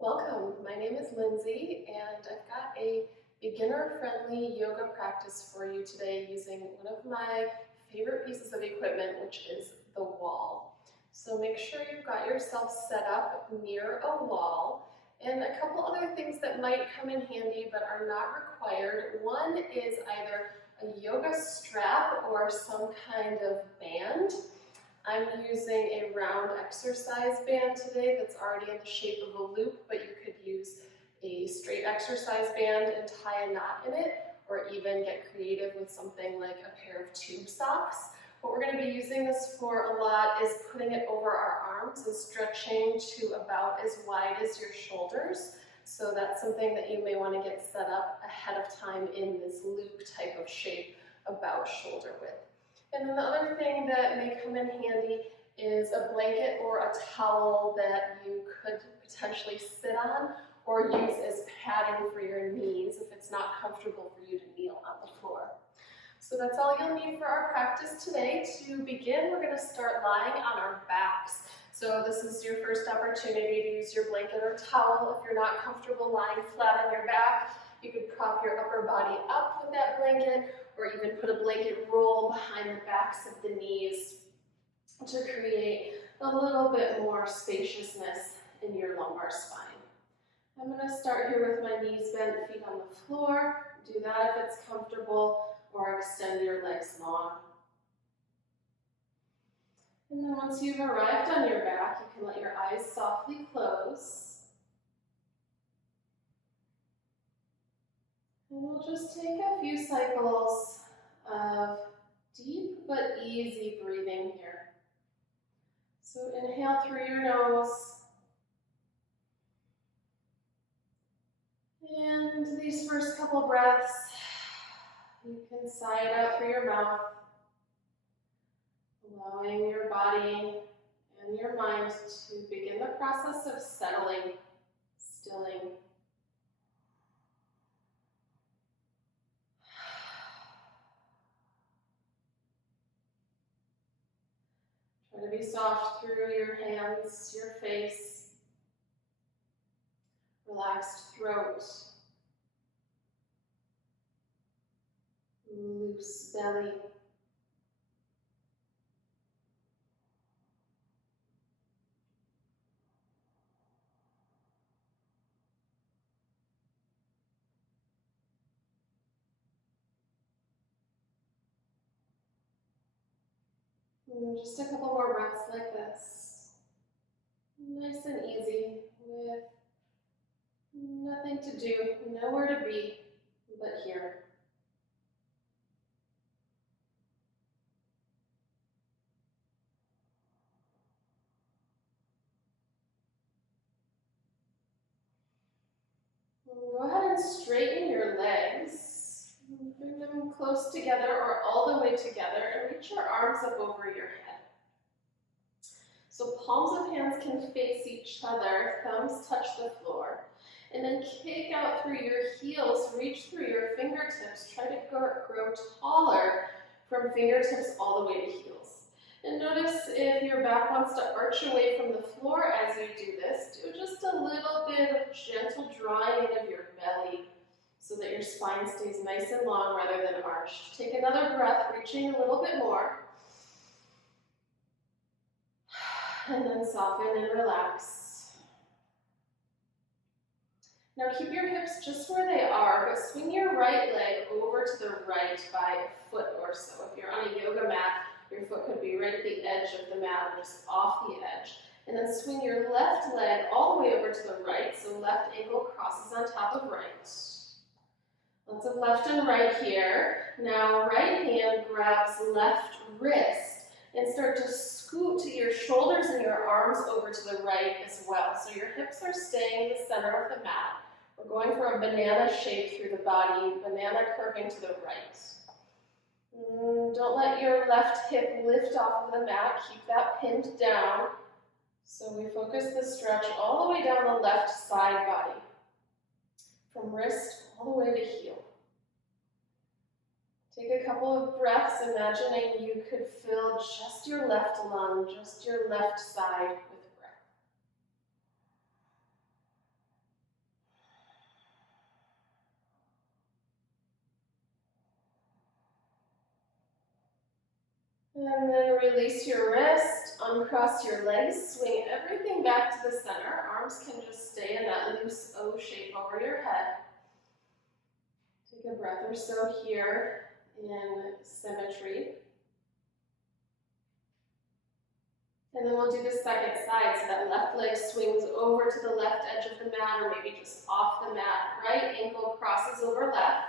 Welcome, my name is Lindsay and I've got a beginner-friendly yoga practice for you today using one of my favorite pieces of equipment, which is the wall. So make sure you've got yourself set up near a wall, and a couple other things that might come in handy but are not required. One is either a yoga strap or some kind of band. I'm using a round exercise band today that's already in the shape of a loop, but you could use a straight exercise band and tie a knot in it, or even get creative with something like a pair of tube socks. What we're going to be using this for a lot is putting it over our arms and stretching to about as wide as your shoulders. So that's something that you may want to get set up ahead of time in this loop type of shape, about shoulder width. And then the other thing that may come in handy is a blanket or a towel that you could potentially sit on or use as padding for your knees if it's not comfortable for you to kneel on the floor. So that's all you'll need for our practice today. To begin, we're going to start lying on our backs. So this is your first opportunity to use your blanket or towel. If you're not comfortable lying flat on your back, you could prop your upper body up with that blanket, or even put a blanket roll behind the backs of the knees to create a little bit more spaciousness in your lumbar spine. I'm going to start here with my knees bent, feet on the floor. Do that if it's comfortable, or extend your legs long. And then once you've arrived on your back, you can let your eyes softly close. And we'll just take a few cycles of deep but easy breathing here. So inhale through your nose. And these first couple breaths, you can sigh it out through your mouth, allowing your body and your mind to begin the process of settling, stilling. Try to be soft through your hands, your face, relaxed throat, loose belly. And just a couple more breaths like this. Nice and easy, with nothing to do, nowhere to be, but here. Go ahead and straighten your legs. Bring them close together or all the way together, and reach your arms up over your head. So palms of hands can face each other, thumbs touch the floor. And then kick out through your heels, reach through your fingertips. Try to grow taller from fingertips all the way to heels. And notice if your back wants to arch away from the floor as you do this, do just a little bit of gentle drawing in of your belly so that your spine stays nice and long rather than arched. Take another breath, reaching a little bit more. And then soften and relax. Now keep your hips just where they are, but swing your right leg over to the right by a foot or so. If you're on a yoga mat, your foot could be right at the edge of the mat or just off the edge. And then swing your left leg all the way over to the right, so left ankle crosses on top of right. Lots of left and right here. Now right hand grabs left wrist and start to scoot to your shoulders and your arms over to the right as well. So your hips are staying in the center of the mat. We're going for a banana shape through the body, banana curving to the right. Don't let your left hip lift off of the mat. Keep that pinned down. So we focus the stretch all the way down the left side body, from wrist all the way to heel. Take a couple of breaths, imagining you could fill just your left lung, just your left side with breath. And then release your wrist, uncross your legs, swing everything back to the center. Arms can just stay in that loose O shape over your head. Take a breath or so here in symmetry. And then we'll do the second side, so that left leg swings over to the left edge of the mat, or maybe just off the mat. Right ankle crosses over left.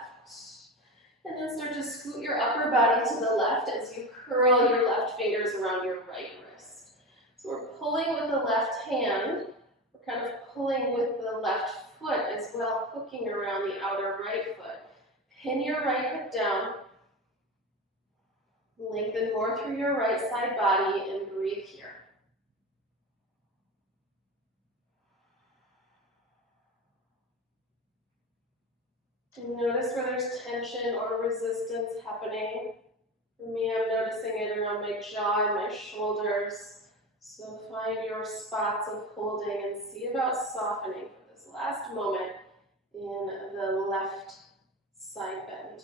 And then start to scoot your upper body to the left as you curl your left fingers around your right wrist. So we're pulling with the left hand. We're kind of pulling with the left foot as well, hooking around the outer right foot. Pin your right hip down. Lengthen more through your right side body and breathe here. And notice where there's tension or resistance happening. For me, I'm noticing it around my jaw and my shoulders. So find your spots of holding and see about softening for this last moment in the left side bend.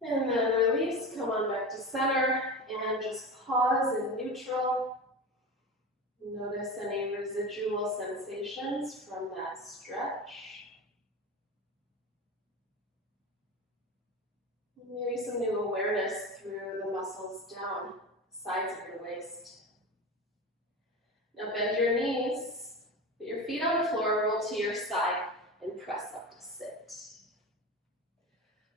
And then release, come on back to center, and just pause in neutral. Notice any residual sensations from that stretch. Maybe some new awareness through the muscles down the sides of your waist. Now bend your knees, put your feet on the floor, roll to your side, and press up to sit.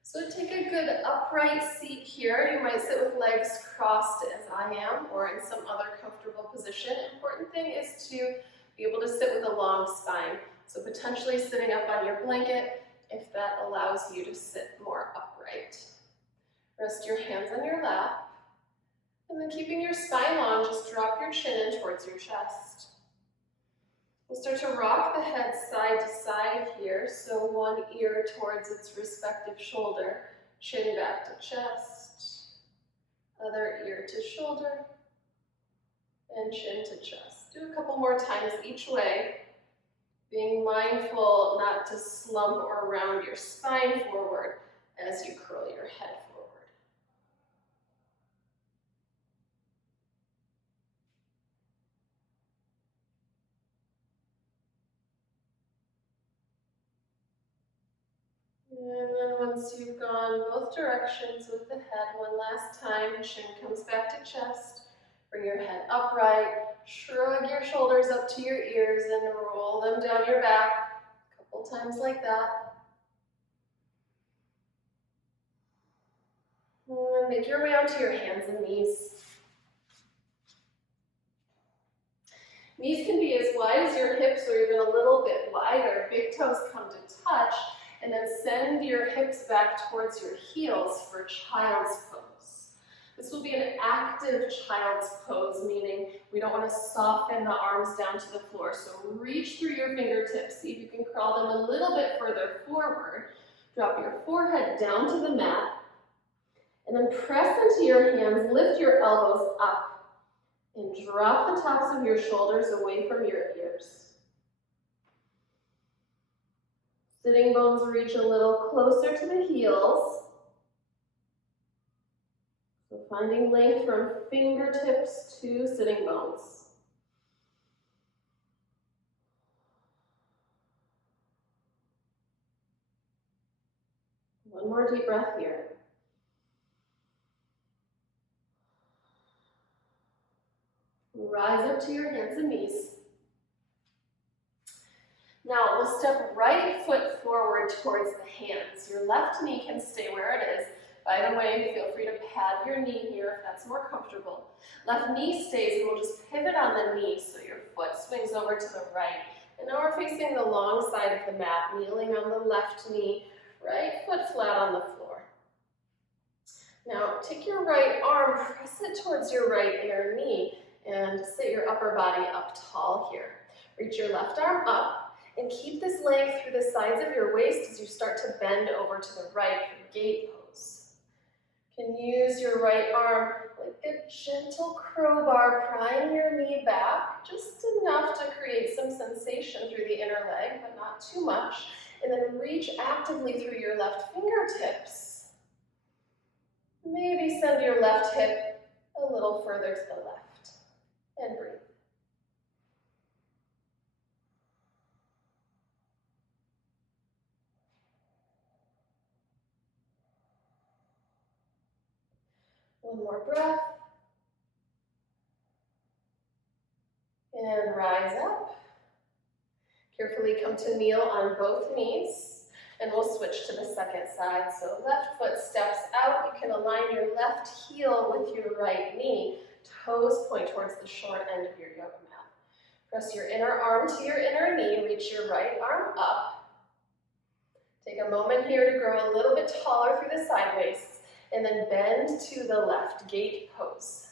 So take a good upright seat here. You might sit with legs crossed as I am, or in some other comfortable position. Important thing is to be able to sit with a long spine. So potentially sitting up on your blanket if that allows you to sit more upright. Rest your hands on your lap. And then keeping your spine long, just drop your chin in towards your chest. We'll start to rock the head side to side here, so one ear towards its respective shoulder, chin back to chest, other ear to shoulder, and chin to chest. Do a couple more times each way, being mindful not to slump or round your spine forward as you curl your head forward. And then once you've gone both directions with the head one last time, chin comes back to chest, bring your head upright, shrug your shoulders up to your ears and roll them down your back, a couple times like that. And make your way onto your hands and knees. Knees can be as wide as your hips or even a little bit wider. Big toes come to touch. And then send your hips back towards your heels for child's pose. This will be an active child's pose, meaning we don't want to soften the arms down to the floor. So reach through your fingertips. See if you can crawl them a little bit further forward. Drop your forehead down to the mat. And then press into your hands, lift your elbows up, and drop the tops of your shoulders away from your ears. Sitting bones reach a little closer to the heels. So finding length from fingertips to sitting bones. One more deep breath here. Rise up to your hands and knees. Now, we'll step right foot forward towards the hands. Your left knee can stay where it is. By the way, feel free to pad your knee here if that's more comfortable. Left knee stays, and we'll just pivot on the knee so your foot swings over to the right. And now we're facing the long side of the mat, kneeling on the left knee, right foot flat on the floor. Now, take your right arm, press it towards your right inner knee, and sit your upper body up tall here. Reach your left arm up. And keep this length through the sides of your waist as you start to bend over to the right for gate pose. You can use your right arm like a gentle crowbar, prying your knee back, just enough to create some sensation through the inner leg, but not too much. And then reach actively through your left fingertips. Maybe send your left hip a little further to the left and breathe. One more breath. And rise up. Carefully come to kneel on both knees. And we'll switch to the second side. So left foot steps out. You can align your left heel with your right knee. Toes point towards the short end of your yoga mat. Press your inner arm to your inner knee. Reach your right arm up. Take a moment here to grow a little bit taller through the side waist. And then bend to the left, gate pose.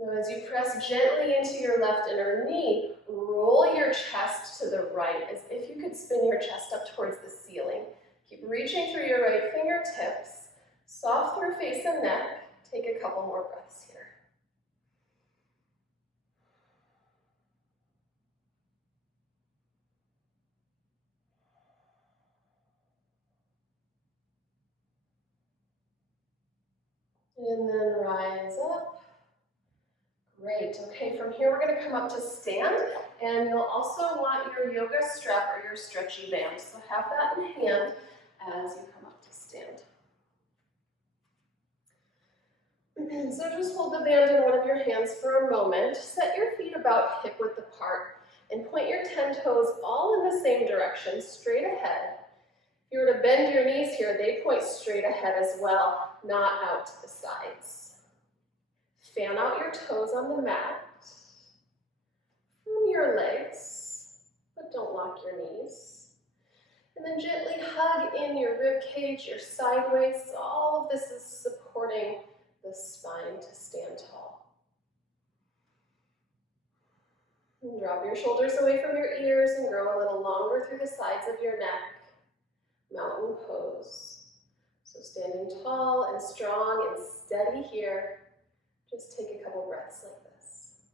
Now as you press gently into your left inner knee, roll your chest to the right as if you could spin your chest up towards the ceiling. Keep reaching through your right fingertips, soft through face and neck. Take a couple more breaths here. And then rise up. Great, okay, from here we're gonna come up to stand, and you'll also want your yoga strap or your stretchy band. So have that in hand as you come up to stand. So just hold the band in one of your hands for a moment. Set your feet about hip width apart and point your 10 toes all in the same direction, straight ahead. If you were to bend your knees here, they point straight ahead as well, not out to the sides. Fan out your toes on the mat. Firm your legs, but don't lock your knees. And then gently hug in your rib cage, your side waist. All of this is supporting the spine to stand tall. And drop your shoulders away from your ears and grow a little longer through the sides of your neck. Mountain pose. So standing tall and strong and steady here. Just take a couple breaths like this.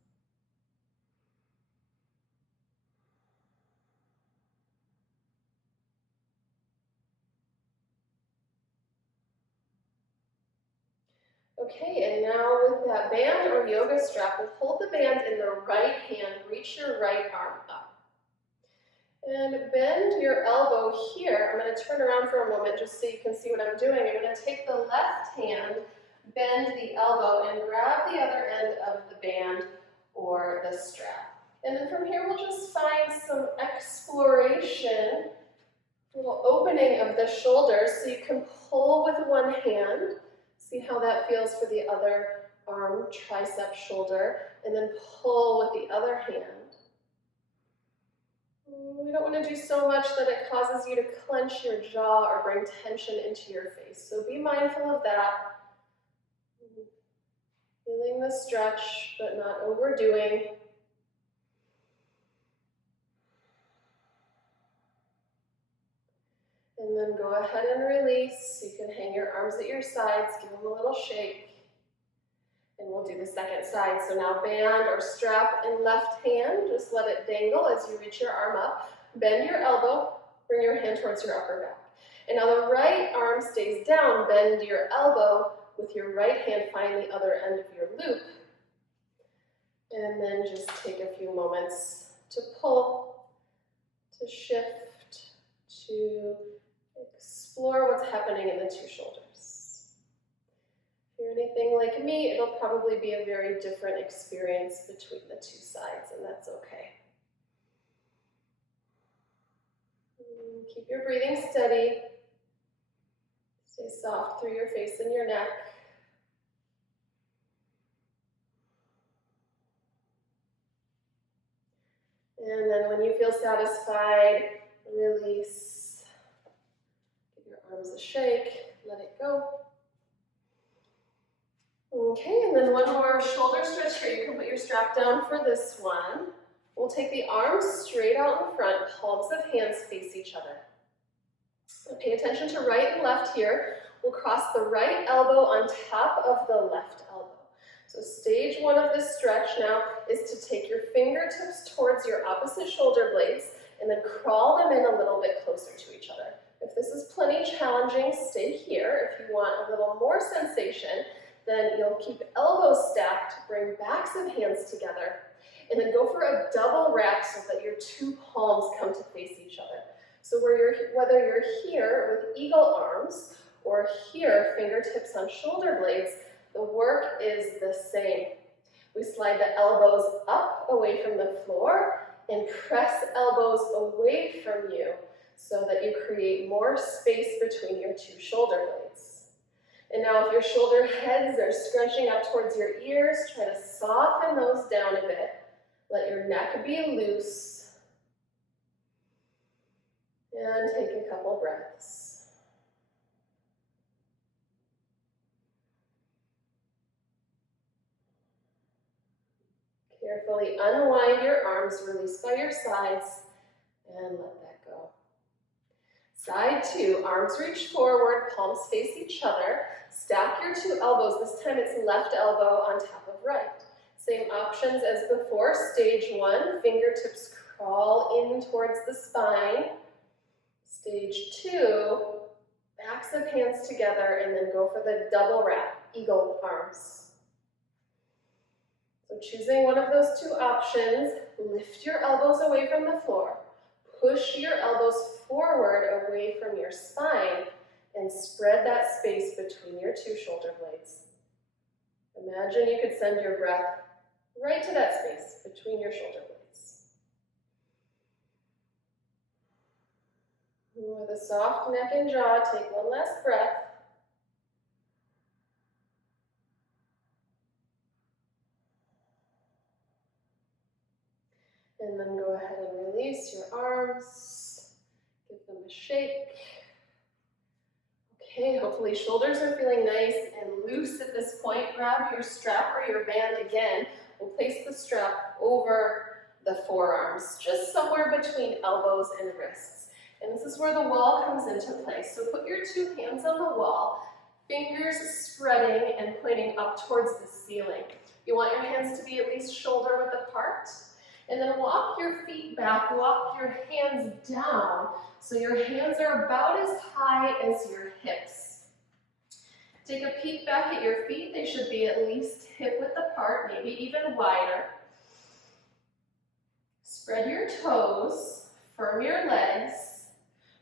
Okay, and now with that band or yoga strap, we'll hold the band in the right hand, reach your right arm up. And bend your elbow here. I'm going to turn around for a moment just so you can see what I'm doing. I'm going to take the left hand, bend the elbow, and grab the other end of the band or the strap. And then from here, we'll just find some exploration, a little opening of the shoulders so you can pull with one hand. See how that feels for the other arm, tricep, shoulder, and then pull with the other hand. We don't want to do so much that it causes you to clench your jaw or bring tension into your face. So be mindful of that. Feeling the stretch, but not overdoing. And then go ahead and release. You can hang your arms at your sides, give them a little shake. And we'll do the second side. So now band or strap in left hand. Just let it dangle as you reach your arm up. Bend your elbow, bring your hand towards your upper back. And now the right arm stays down. Bend your elbow. With your right hand, find the other end of your loop. And then just take a few moments to pull, to shift, to explore what's happening in the two shoulders. If you're anything like me, it'll probably be a very different experience between the two sides, and that's okay. Keep your breathing steady. Stay soft through your face and your neck. And then when you feel satisfied, release. Give your arms a shake, let it go. Okay, and then one more shoulder stretch here. You can put your strap down for this one. We'll take the arms straight out in front, palms of hands face each other. So pay attention to right and left here. We'll cross the right elbow on top of the left elbow. So stage one of this stretch now is to take your fingertips towards your opposite shoulder blades and then crawl them in a little bit closer to each other. If this is plenty challenging, stay here. If you want a little more sensation, then you'll keep elbows stacked, bring backs of hands together, and then go for a double wrap so that your two palms come to face each other. So whether you're here with eagle arms or here, fingertips on shoulder blades, the work is the same. We slide the elbows up away from the floor and press elbows away from you so that you create more space between your two shoulder blades. And now if your shoulder heads are scrunching up towards your ears, try to soften those down a bit. Let your neck be loose. And take a couple breaths. Carefully unwind your arms, release by your sides, and let that go. Side two, arms reach forward, palms face each other. Stack your two elbows. This time it's left elbow on top of right. Same options as before. Stage one, fingertips crawl in towards the spine. Stage two, backs of hands together, and then go for the double wrap, eagle arms. So choosing one of those two options, lift your elbows away from the floor. Push your elbows forward away from your spine and spread that space between your two shoulder blades. Imagine you could send your breath right to that space between your shoulder blades. With a soft neck and jaw, take one last breath. And then go ahead and release your arms. Give them a shake. Okay, hopefully shoulders are feeling nice and loose at this point. Grab your strap or your band again. We'll place the strap over the forearms, just somewhere between elbows and wrists. And this is where the wall comes into play. So put your two hands on the wall, fingers spreading and pointing up towards the ceiling. You want your hands to be at least shoulder width apart. And then walk your feet back, walk your hands down, so your hands are about as high as your hips. Take a peek back at your feet. They should be at least hip width apart, maybe even wider. Spread your toes, firm your legs,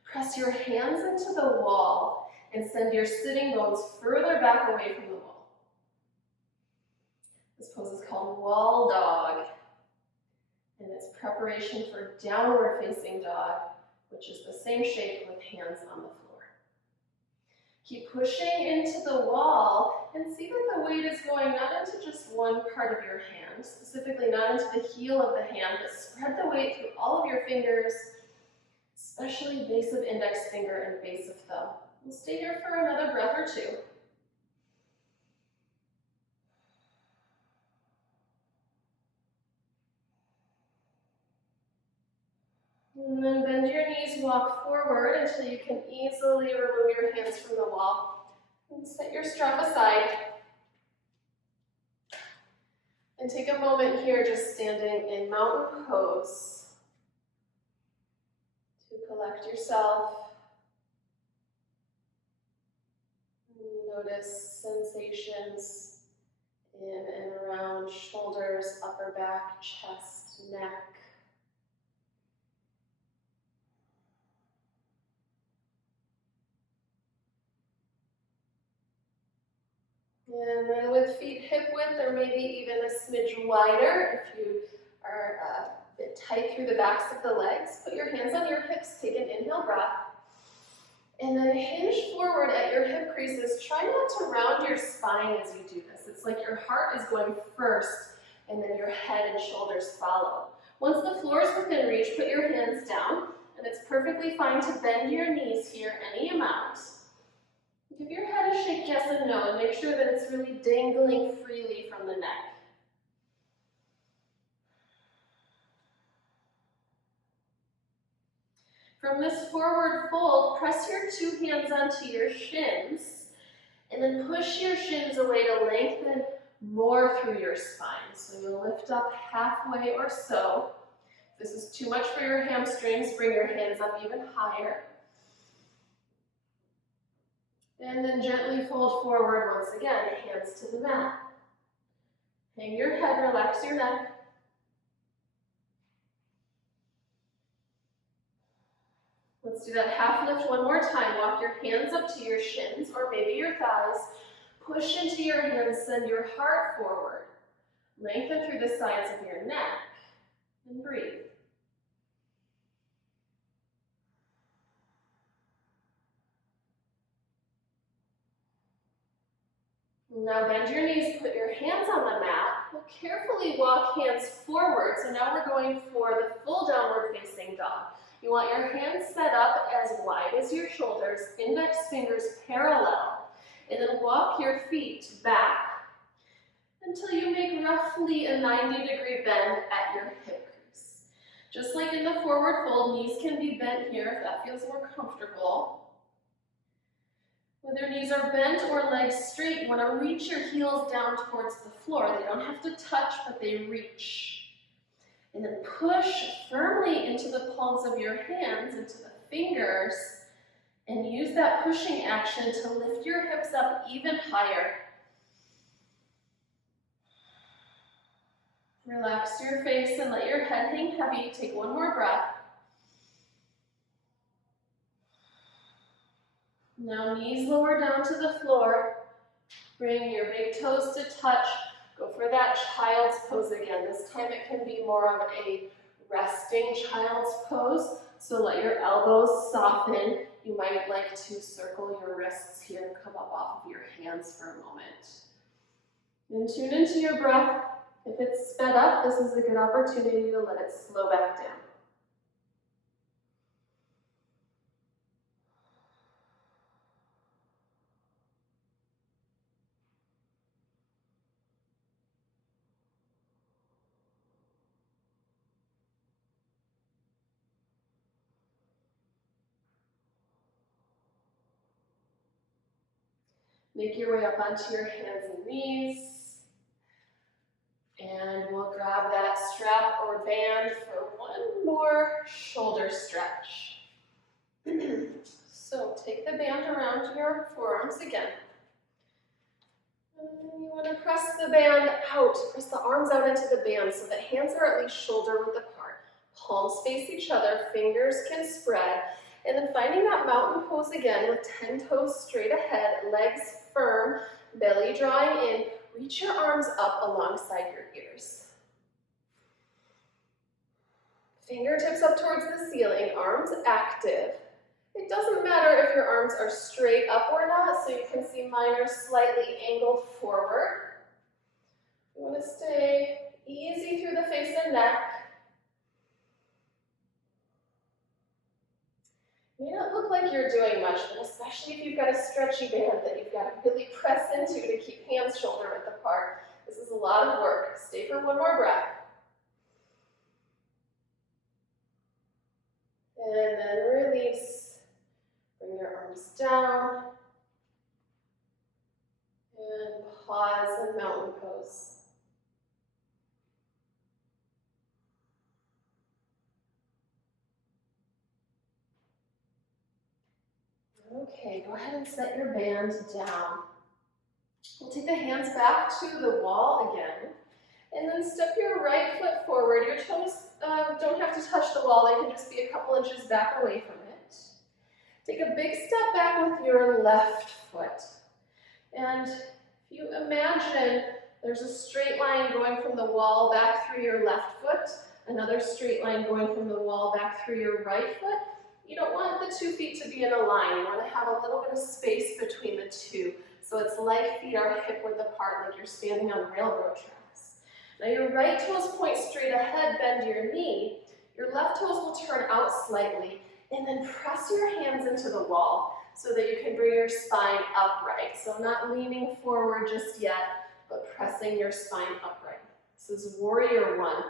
press your hands into the wall, and send your sitting bones further back away from the wall. This pose is called wall dog. And it's preparation for downward facing dog, which is the same shape with hands on the floor. Keep pushing into the wall and see that the weight is going not into just one part of your hand, specifically not into the heel of the hand, but spread the weight through all of your fingers, especially base of index finger and base of thumb. We'll stay here for another breath or two. And then bend your knees, walk forward until you can easily remove your hands from the wall. And set your strap aside. And take a moment here just standing in mountain pose to collect yourself. Notice sensations in and around shoulders, upper back, chest, neck. And then with feet hip width or maybe even a smidge wider, if you are a bit tight through the backs of the legs, put your hands on your hips, take an inhale breath, and then hinge forward at your hip creases. Try not to round your spine as you do this. It's like your heart is going first, and then your head and shoulders follow. Once the floor is within reach, put your hands down, and it's perfectly fine to bend your knees here any amount. Give your head a shake yes and no, and make sure that it's really dangling freely from the neck. From this forward fold, press your two hands onto your shins, and then push your shins away to lengthen more through your spine. So you'll lift up halfway or so. If this is too much for your hamstrings, bring your hands up even higher. And then gently fold forward once again, hands to the mat. Hang your head, relax your neck. Let's do that half lift one more time. Walk your hands up to your shins or maybe your thighs. Push into your hands, send your heart forward. Lengthen through the sides of your neck and breathe. Now bend your knees, put your hands on the mat. We'll carefully walk hands forward. So now we're going for the full downward facing dog. You want your hands set up as wide as your shoulders, index fingers parallel, and then walk your feet back until you make roughly a 90-degree bend at your hip crease. Just like in the forward fold, knees can be bent here if that feels more comfortable. Whether knees are bent or legs straight, you want to reach your heels down towards the floor. They don't have to touch, but they reach. And then push firmly into the palms of your hands, into the fingers, and use that pushing action to lift your hips up even higher. Relax your face and let your head hang heavy. Take one more breath. Now knees lower down to the floor. Bring your big toes to touch. Go for that child's pose again. This time it can be more of a resting child's pose. So let your elbows soften. You might like to circle your wrists here and come up off of your hands for a moment. And tune into your breath. If it's sped up, this is a good opportunity to let it slow back down. Make your way up onto your hands and knees. And we'll grab that strap or band for one more shoulder stretch. So take the band around your forearms again. And you want to press the band out, press the arms out into the band so that hands are at least shoulder width apart. Palms face each other, fingers can spread. And then finding that mountain pose again with 10 toes straight ahead, legs firm, belly drawing in. Reach your arms up alongside your ears. Fingertips up towards the ceiling, arms active. It doesn't matter if your arms are straight up or not, so you can see mine are slightly angled forward. You want to stay easy through the face and neck. It may not look like you're doing much, but especially if you've got a stretchy band that you've got to really press into to keep hands shoulder width apart. This is a lot of work. Stay for one more breath. And then release. Bring your arms down. And pause in mountain pose. Okay, go ahead and set your band down. We'll take the hands back to the wall again, and then step your right foot forward. Your toes don't have to touch the wall, they can just be a couple inches back away from it. Take a big step back with your left foot. And if you imagine there's a straight line going from the wall back through your left foot, another straight line going from the wall back through your right foot, you don't want the 2 feet to be in a line. You want to have a little bit of space between the two. So it's like feet are hip width apart, like you're standing on railroad tracks. Now your right toes point straight ahead, bend your knee. Your left toes will turn out slightly, and then press your hands into the wall so that you can bring your spine upright. So not leaning forward just yet, but pressing your spine upright. This is warrior one.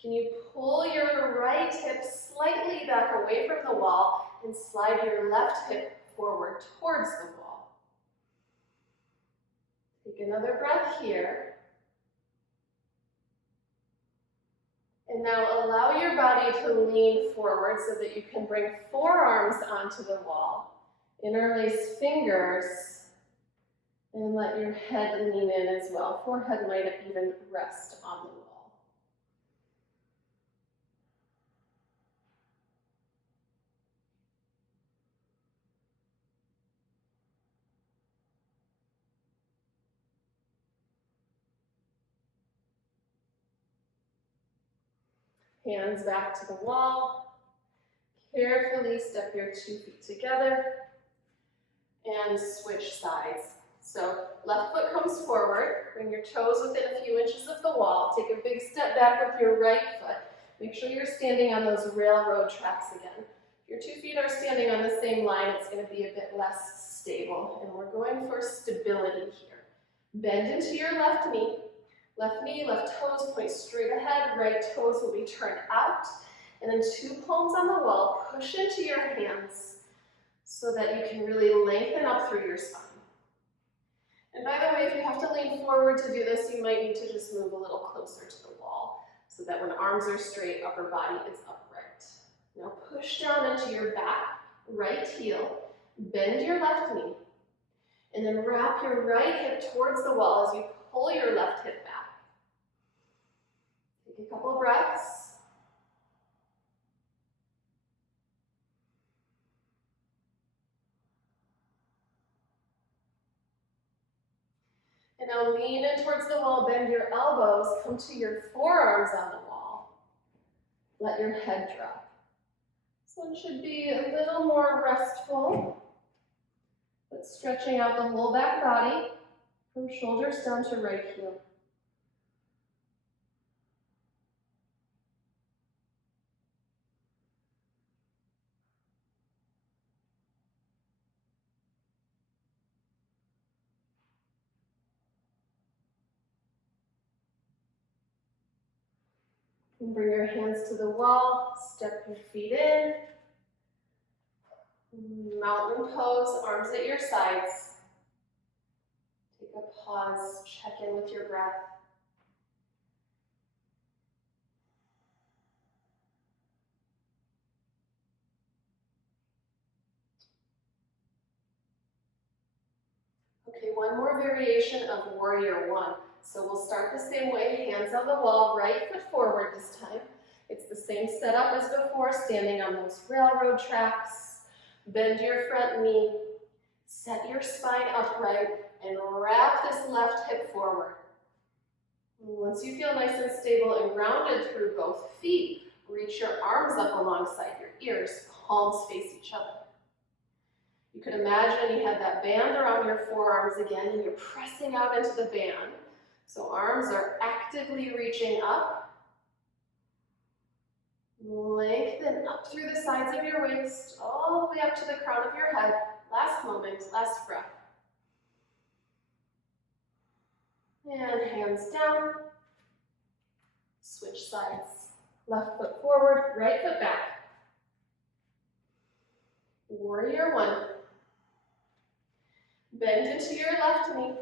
Can you pull your right hip slightly back away from the wall and slide your left hip forward towards the wall? Take another breath here. And now Now allow your body to lean forward so that you can bring forearms onto the wall. Interlace fingers and let your head lean in as well. Forehead might even rest on the wall. Hands back to the wall. Carefully step your 2 feet together and switch sides. So left foot comes forward, bring your toes within a few inches of the wall, take a big step back with your right foot. Make sure you're standing on those railroad tracks again. If your 2 feet are standing on the same line, it's going to be a bit less stable, and we're going for stability here. Bend into your left knee, left toes point straight ahead, right toes will be turned out, and then 2 palms on the wall, push into your hands so that you can really lengthen up through your spine. And by the way, if you have to lean forward to do this, you might need to just move a little closer to the wall so that when arms are straight, upper body is upright. Now push down into your back, right heel, bend your left knee, and then wrap your right hip towards the wall as you pull your left hip back. Take a couple breaths. And now lean in towards the wall, bend your elbows, come to your forearms on the wall. Let your head drop. This one should be a little more restful, but stretching out the whole back body from shoulders down to right heel. And bring your hands to the wall, step your feet in. Mountain pose, arms at your sides. Take a pause, check in with your breath. Okay, one more variation of warrior one. So we'll start the same way, hands on the wall, right foot forward this time. It's the same setup as before, standing on those railroad tracks. Bend your front knee, set your spine upright, and wrap this left hip forward. Once you feel nice and stable and grounded through both feet, reach your arms up alongside your ears, palms face each other. You could imagine you had that band around your forearms again, and you're pressing out into the band. So arms are actively reaching up. Lengthen up through the sides of your waist, all the way up to the crown of your head. Last moment, last breath. And hands down. Switch sides. Left foot forward, right foot back. Warrior one. Bend into your left knee.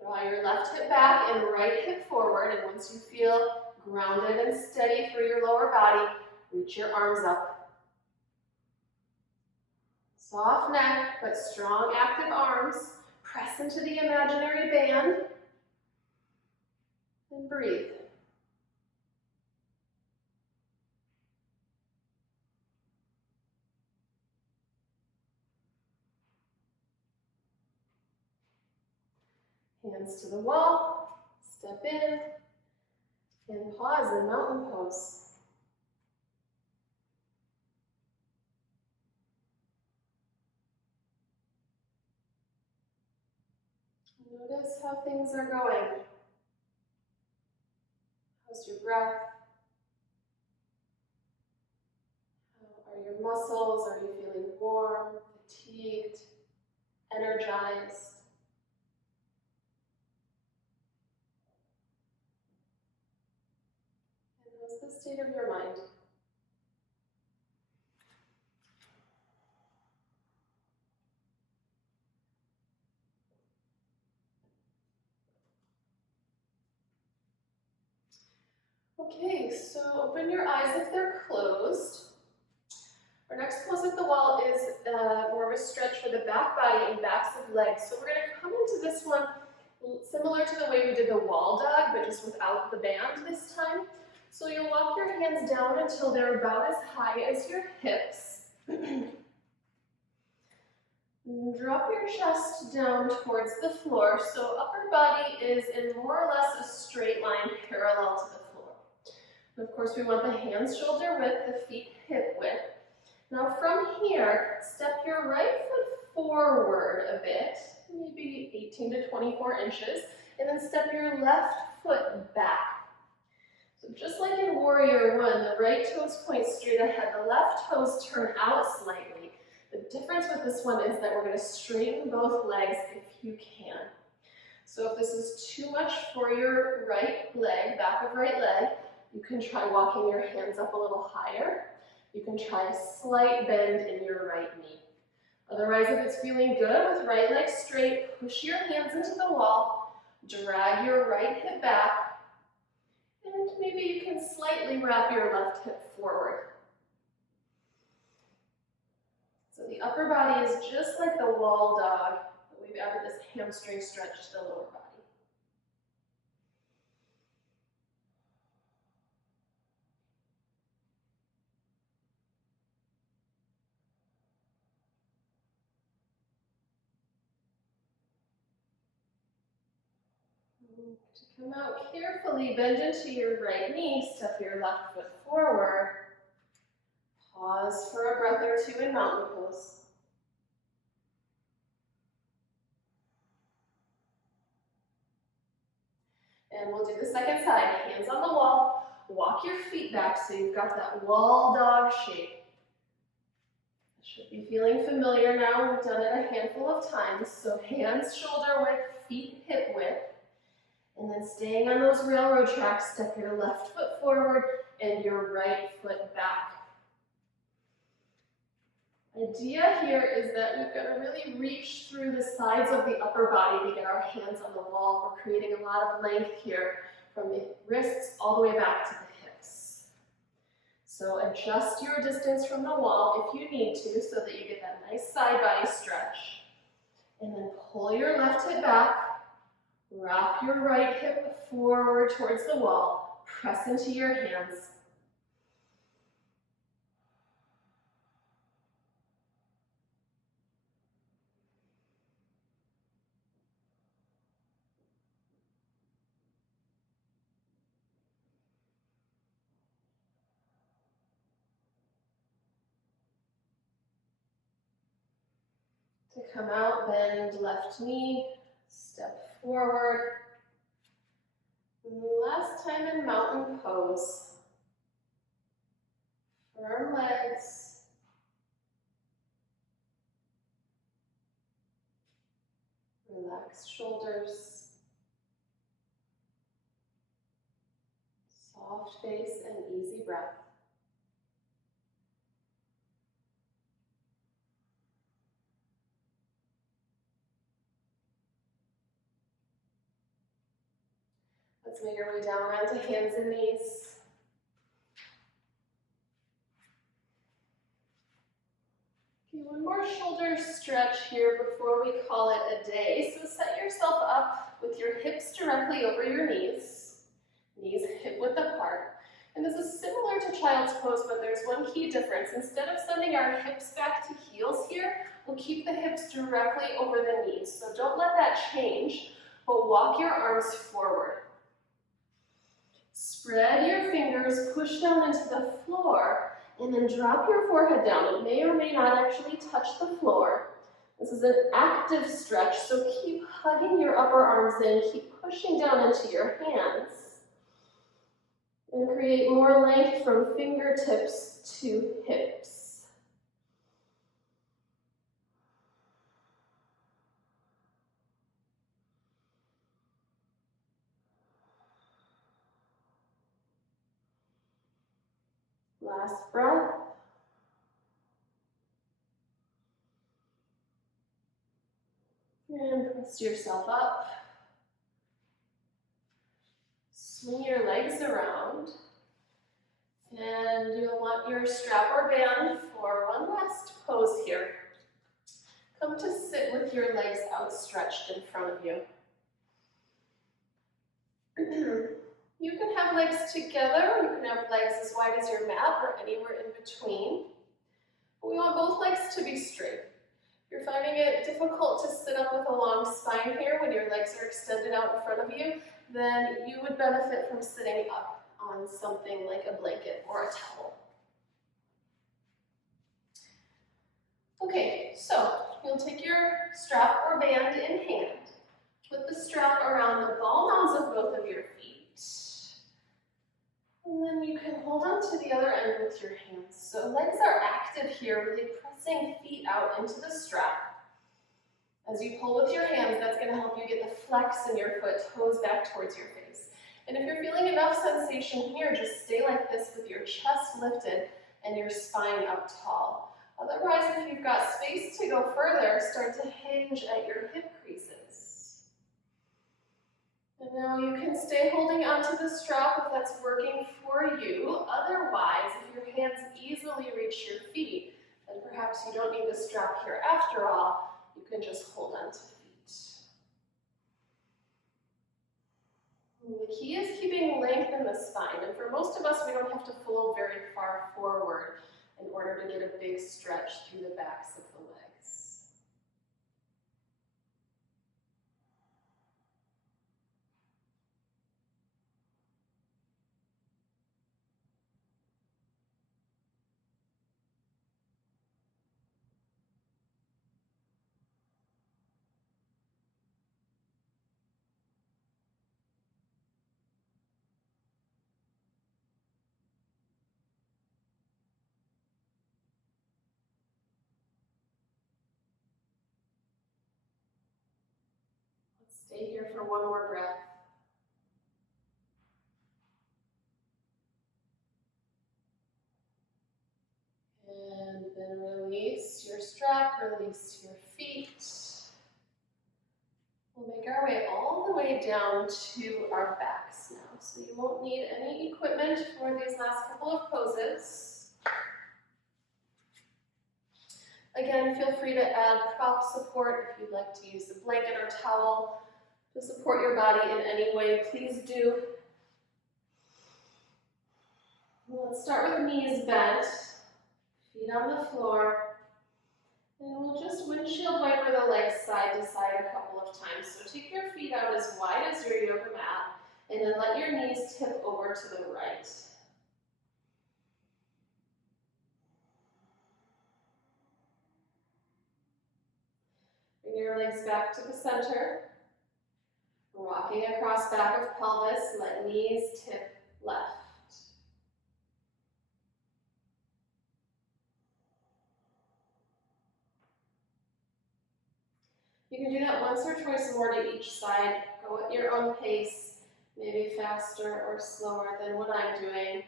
Draw your left hip back and right hip forward, and once you feel grounded and steady through your lower body, reach your arms up. Soft neck, but strong active arms. Press into the imaginary band. And breathe. Hands to the wall, step in, and pause in mountain pose. Notice how things are going. How's your breath? How are your muscles? Are you feeling warm, fatigued, energized? And how's the state of your mind? Okay, so open your eyes if they're closed. Our next pose at the wall is more of a stretch for the back body and backs of legs. So we're going to come into this one similar to the way we did the wall dog, but just without the band this time. So you'll walk your hands down until they're about as high as your hips. Drop your chest down towards the floor, so upper body is in more or less a straight line parallel to the floor. And of course, we want the hands shoulder width, the feet hip width. Now from here, step your right foot forward a bit, maybe 18 to 24 inches, and then step your left foot back. So just like in Warrior One, the right toes point straight ahead, the left toes turn out slightly. The difference with this one is that we're going to straighten both legs if you can. So if this is too much for your right leg, back of right leg, you can try walking your hands up a little higher. You can try a slight bend in your right knee. Otherwise, if it's feeling good with right leg straight, push your hands into the wall, drag your right hip back, and maybe you can slightly wrap your left hip forward. So the upper body is just like the wall dog, but we've added this hamstring stretch to the lower body. To come out carefully, bend into your right knee, step your left foot forward. Pause for a breath or two in mountain pose. And we'll do the second side. Hands on the wall. Walk your feet back so you've got that wall dog shape. Should be feeling familiar now. We've done it a handful of times. So hands shoulder width, feet hip width. And then staying on those railroad tracks, step your left foot forward and your right foot back. Idea here is that we've got to really reach through the sides of the upper body to get our hands on the wall. We're creating a lot of length here from the wrists all the way back to the hips. So adjust your distance from the wall if you need to so that you get that nice side body stretch. And then pull your left hip back, wrap your right hip forward towards the wall, press into your hands. To come out, bend left knee, step forward. Last time in mountain pose. Firm legs. Relaxed shoulders. Soft face and easy breath. Let's make our way down onto hands and knees. Okay, one more shoulder stretch here before we call it a day. So set yourself up with your hips directly over your knees. Knees hip width apart. And this is similar to child's pose, but there's one key difference. Instead of sending our hips back to heels here, we'll keep the hips directly over the knees. So don't let that change, but walk your arms forward. Spread your fingers, push down into the floor, and then drop your forehead down. It may or may not actually touch the floor. This is an active stretch, so keep hugging your upper arms in, keep pushing down into your hands, and create more length from fingertips to hips. Last breath. And press yourself up. Swing your legs around. And you'll want your strap or band for one last pose here. Come to sit with your legs outstretched in front of you. You can have legs together, or you can have legs as wide as your mat or anywhere in between. But we want both legs to be straight. If you're finding it difficult to sit up with a long spine here when your legs are extended out in front of you, then you would benefit from sitting up on something like a blanket or a towel. Okay, so you'll take your strap or band in hand. Put the strap around the ball mounds of both of your feet. And then you can hold on to the other end with your hands. So legs are active here, really pressing feet out into the strap. As you pull with your hands, that's going to help you get the flex in your foot, toes back towards your face. And if you're feeling enough sensation here, just stay like this with your chest lifted and your spine up tall. Otherwise, if you've got space to go further, start to hinge at your hip creases. And now you can stay holding onto the strap if that's working for you. Otherwise, if your hands easily reach your feet, then perhaps you don't need the strap here after all. You can just hold on to feet. And the key is keeping length in the spine. And for most of us, we don't have to fold very far forward in order to get a big stretch through the backs of the legs. Let's stay here for one more breath. And then release your strap, release your feet. We'll make our way all the way down to our backs now. So you won't need any equipment for these last couple of poses. Again, feel free to add prop support if you'd like to use a blanket or towel to support your body in any way, please do. Let's start with knees bent, feet on the floor, and we'll just windshield wiper the legs side to side a couple of times. So take your feet out as wide as your yoga mat, and then let your knees tip over to the right. Bring your legs back to the center. Rocking across back of pelvis, let knees tip left. You can do that once or twice more to each side. Go at your own pace, maybe faster or slower than what I'm doing.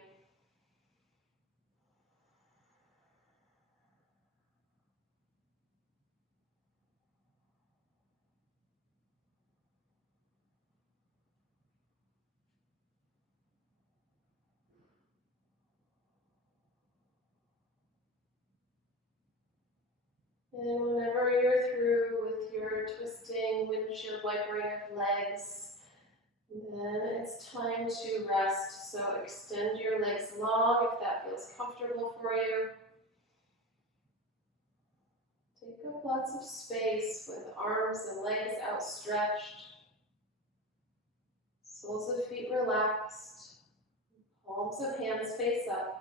And whenever you're through with your twisting, windshield wipering of legs, then it's time to rest. So extend your legs long if that feels comfortable for you. Take up lots of space with arms and legs outstretched. Soles of feet relaxed. Palms of hands face up.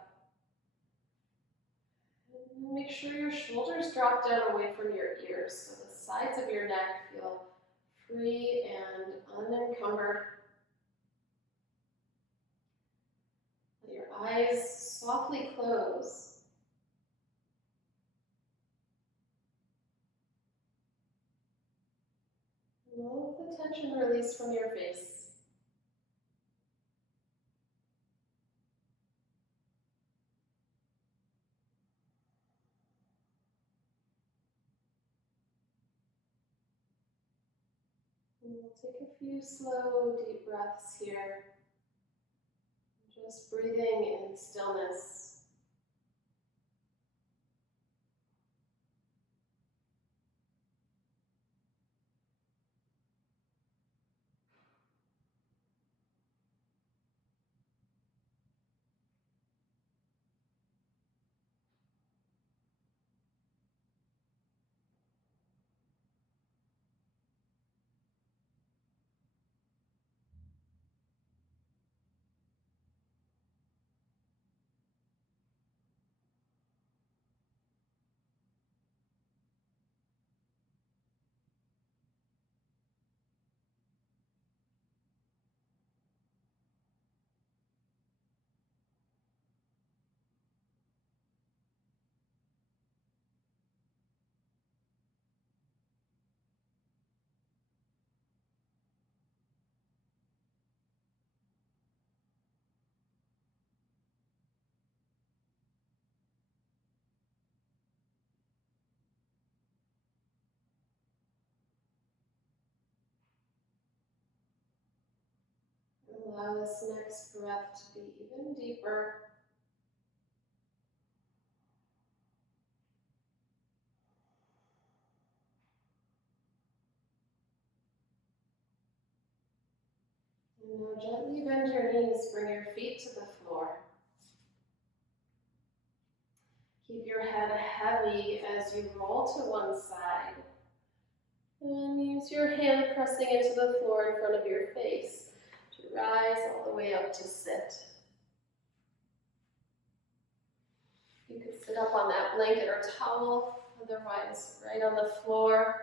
And make sure your shoulders drop down away from your ears so the sides of your neck feel free and unencumbered. Let your eyes softly close. And all of the tension release from your face. And we'll take a few slow, deep breaths here. Just breathing in stillness. Allow this next breath to be even deeper. And now gently bend your knees, bring your feet to the floor. Keep your head heavy as you roll to one side. And use your hand pressing into the floor in front of your face to rise all the way up to sit. You could sit up on that blanket or towel, otherwise right on the floor.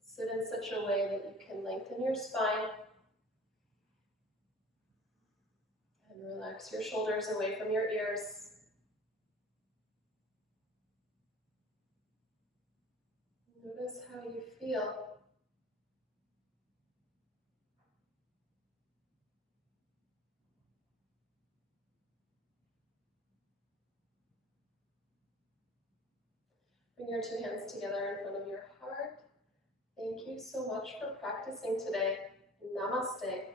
Sit in such a way that you can lengthen your spine and relax your shoulders away from your ears. Notice how you feel. Bring your two hands together in front of your heart. Thank you so much for practicing today. Namaste.